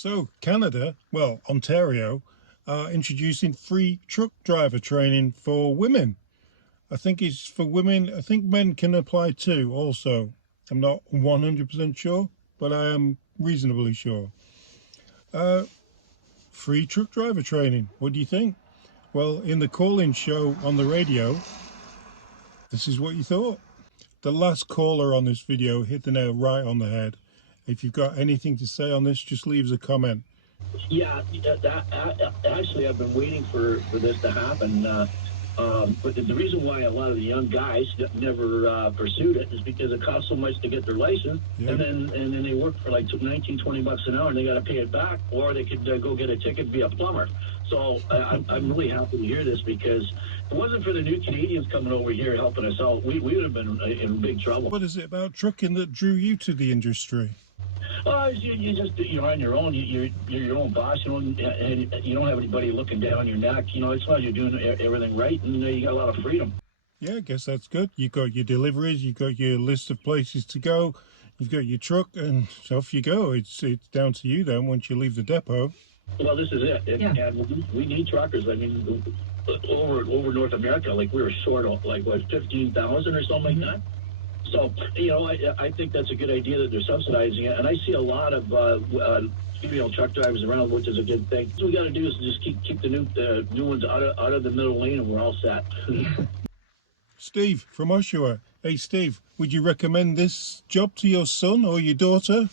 So Canada, well, Ontario, are introducing free truck driver training for women. I think it's for women. I think men can apply too also. I'm not 100% sure, but I am reasonably sure. Free truck driver training. What do you think? Well, in the call-in show on the radio, this is what you thought. The last caller on this video hit the nail right on the head. If you've got anything to say on this, just leave us a comment. Yeah, actually, I've been waiting for this to happen. But the reason why a lot of the young guys never pursued it is because it costs so much to get their license, and then they work for like 19, 20 bucks an hour, and they got to pay it back, or they could go get a ticket and be a plumber. So I'm really happy to hear this, because if it wasn't for the new Canadians coming over here helping us out, we would have been in big trouble. What is it about trucking that drew you to the industry? You're on your own. You're your own boss. And you don't have anybody looking down your neck. It's why you're doing everything right, and you got a lot of freedom. Yeah, I guess that's good. You've got your deliveries, you've got your list of places to go, you've got your truck, and off you go. It's down to you then once you leave the depot. Well, this is it. And we need truckers. I mean, over North America, like we were short of 15,000 or something like that. So, I think that's a good idea that they're subsidizing it. And I see a lot of female truck drivers around, which is a good thing. What we got to do is just keep the new ones out of the middle lane, and we're all set. Steve from Oshawa. Hey, Steve, would you recommend this job to your son or your daughter?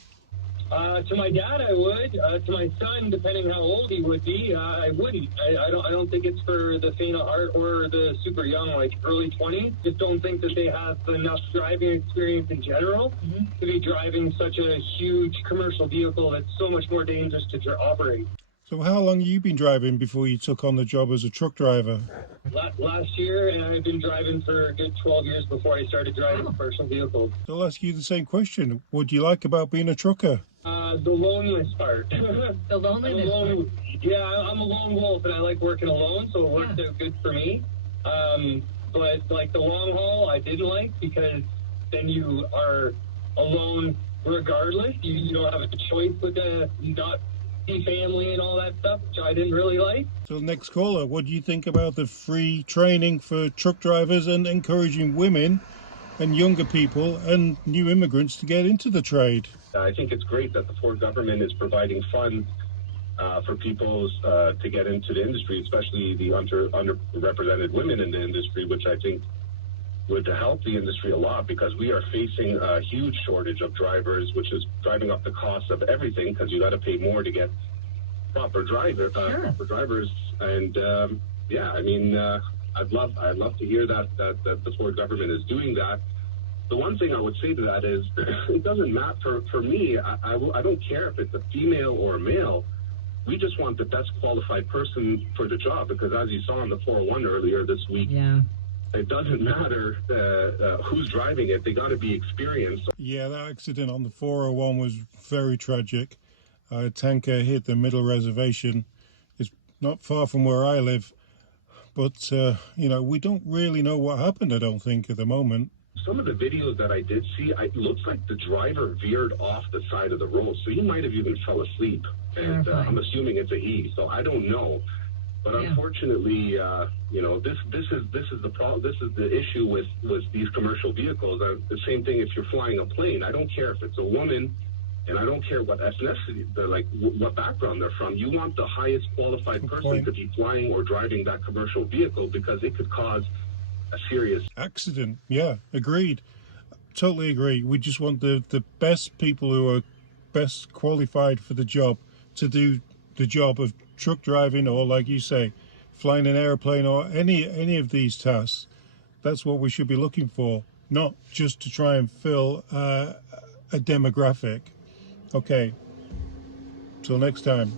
To my dad, I would. To my son, depending how old he would be, I wouldn't. I don't think it's for the faint of heart or the super young, like early 20s. Just don't think that they have enough driving experience in general to be driving such a huge commercial vehicle that's so much more dangerous to operate. So how long have you been driving before you took on the job as a truck driver? Last year, and I've been driving for a good 12 years before I started driving commercial vehicles. So I'll ask you the same question. What do you like about being a trucker? The loneliness part. The loneliness part. Yeah, I'm a lone wolf, and I like working alone, so it worked out good for me. But like the long haul, I didn't like, because then you are alone regardless. You don't have a choice with not see family and all that stuff, which I didn't really like. So next caller, what do you think about the free training for truck drivers and encouraging women and younger people and new immigrants to get into the trade? I think it's great that the Ford government is providing funds for people to get into the industry, especially the underrepresented women in the industry, which I think would help the industry a lot, because we are facing a huge shortage of drivers, which is driving up the cost of everything, because you got to pay more to get proper drivers. And I'd love to hear that the Ford government is doing that. The one thing I would say to that is, it doesn't matter for me. I don't care if it's a female or a male. We just want the best qualified person for the job, because as you saw on the 401 earlier this week, it doesn't matter who's driving it. They got to be experienced. Yeah, that accident on the 401 was very tragic. A tanker hit the middle reservation. It's not far from where I live, but we don't really know what happened, I don't think, at the moment. Some of the videos that I did see, it looks like the driver veered off the side of the road, so he might have even fell asleep. And I'm assuming it's a he, so I don't know. But unfortunately, this is the problem. This is the issue with these commercial vehicles. The same thing if you're flying a plane. I don't care if it's a woman, and I don't care what ethnicity, what background they're from. You want the highest qualified person to be flying or driving that commercial vehicle, because it could cause a serious accident. Yeah, agreed. Totally agree. We just want the best people who are best qualified for the job to do the job of truck driving, or like you say, flying an airplane, or any of these tasks. That's what we should be looking for, not just to try and fill a demographic. Okay, till next time.